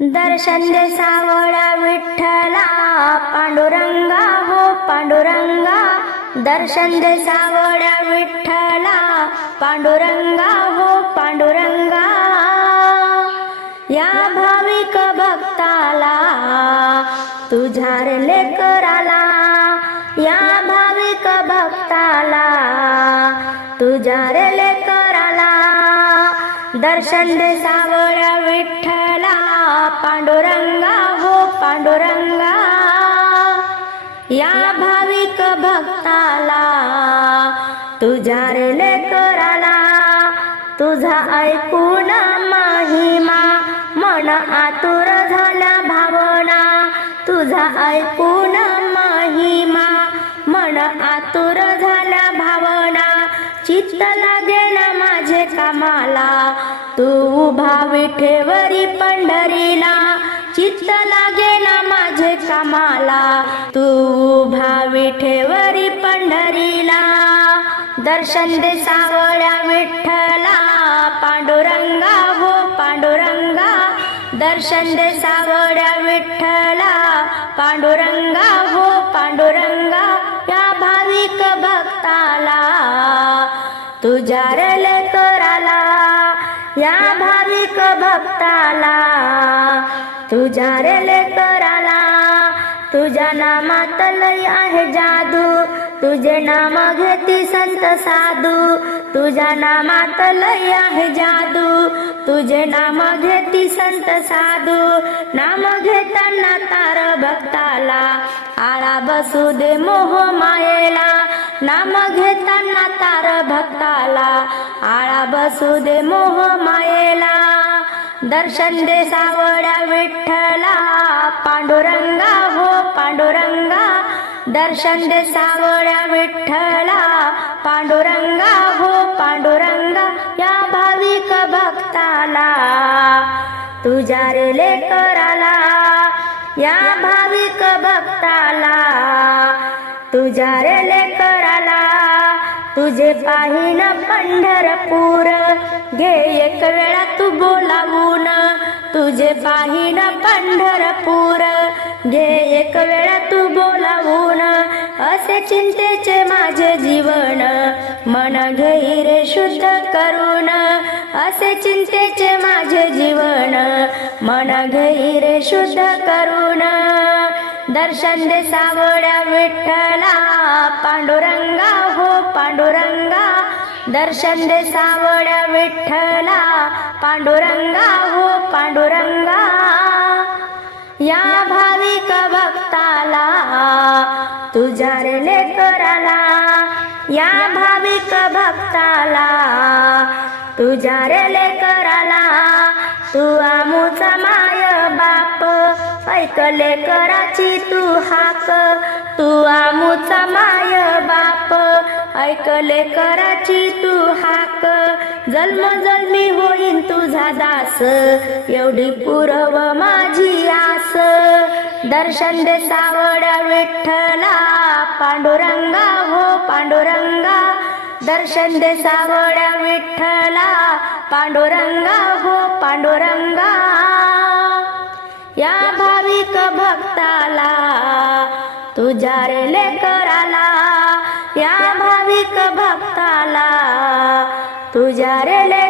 दर्शन दे सावळा विठ्ठला पांडुरंगा हो पांडुरंगा. दर्शन दे सावळा विठ्ठला पांडुरंगा हो पांडुरंगा. या भाविक भक्ताला तुझ्या रे लेकराला. या भाविक भक्ताला तुझ्या रे लेकराला. दर्शन दे सावळ्या पांडुरंगा हो पांडुरंगा या भाविक भक्ताला तुझ्या रे लेकराला तुझा ऐकून महिमा मन आतुर झाल्या भावना तुझा ऐकून महिमा मन आतुर झाल्या भावना चित्त लागेल माझे कामाला तू उभा विठेवरी पंढरीला माझे तू उभा विठेवरी पंढरीला. दर्शन दे सावळ्या विठ्ठला पांडुरंगा हो पांडुरंगा. दर्शन दे सावळ्या विठ्ठला पांडुरंगा हो पांडुरंगा. या भाविक भक्ताला तुझ्या रल कराला या भाविक भक्ताला तुझ्या रल कराला तुझ्या नामात लय आहे जादू. तुझे नाम घेती संत साधू. तुझ्या नामात लय आहे जादू. तुझे नाम घेती संत साधू. नाम घेताना तार भक्ताला आळा बसू दे मोह मायेला. नाम घेताना तार भक्ताला आळा बसू दे मोह मायेला. दर्शन दे सावळ्या विठ्ठला. पांडुरंगा हो पांडुरंगा. दर्शन दे सावळ्या विठ्ठला. पांडुरंगा हो पांडुरंगा. या भाविक भक्ताला तुझ्या रेले कराला. या भाविक भक्ताला तुझ्या रे लेकराला तुझे पाहिलं पंढरपूर. घे एक वेळा तू बोलावून तुझे पाहिन पंढरपूर. घे एक वेळा तू बोलावून असे चिंतेचे माझे जीवन. मन घेई रे शुद्ध करून असे चिंतेचे माझे जीवन. मन घेई रे शुद्ध करून दर्शन दे सावड्या विठ्ठला. पांडुरंगा हो पांडुरंगा. दर्शन दे सावड्या विठ्ठला पांडुरंगा हो पांडुरंगा. या भाविक भक्ताला तुझ्या रे लेकराला या भाविक भक्ताला तुझ्या रे लेकराला तू आमूचा माय बाप ऐकले कराची तू हाक. तू आमूचा माय ऐकले कराची तू हाक. जन्म जन्मी होईन तुझा दास. एवढी पुरव माझी आस. दर्शन दे सावड्या विठ्ठला. पांडुरंगा हो पांडुरंगा. दर्शन दे सावड्या विठ्ठला. पांडुरंगा हो पांडुरंगा. या भाविक भक्ताला तुझ्या रे लेकराला तुझ्या रेले